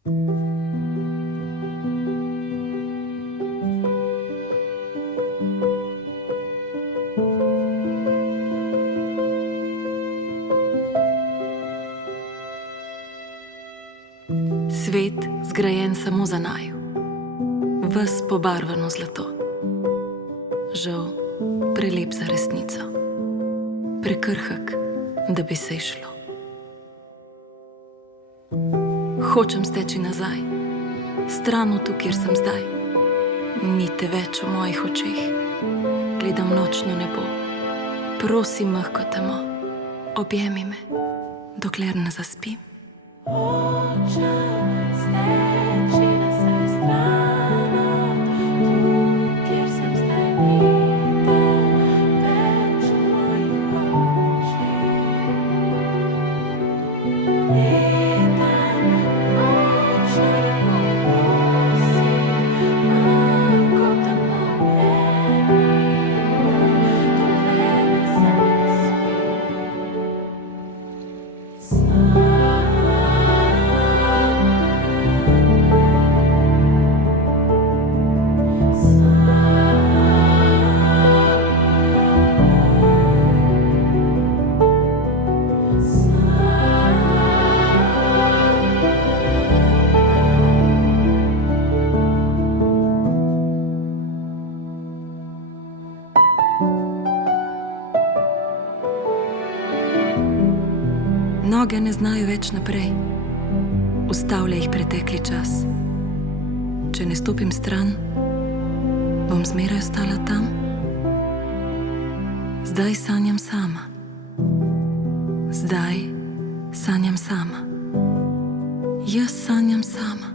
Svet zgrajen samo za naju, ves pobarvan v zlato. Žal, prelep za resnico, prekrhek, da bi se izšlo. Hočem steči nazaj, stran od tu, kjer sem zdaj. Ni te več v mojih očeh, gledam nočno nebo. Prosim, mehko temo, objemi me, dokler ne zaspim. Hočem steči nazaj, stran od tu, kjer sem zdaj. Ni te več v mojih očeh. Gledam nočno nebo, prosim, mehko temo, objemi me, dokler ne zaspim. Noge ne znajo več naprej, ustavlja jih pretekli čas. Če ne stopim stran, bom zmeraj ostala tam. Zdaj sanjam sama. Zdaj sanjam sama. Jaz sanjam sama.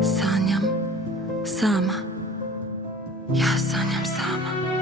Sanjam sama. Jaz sanjam sama.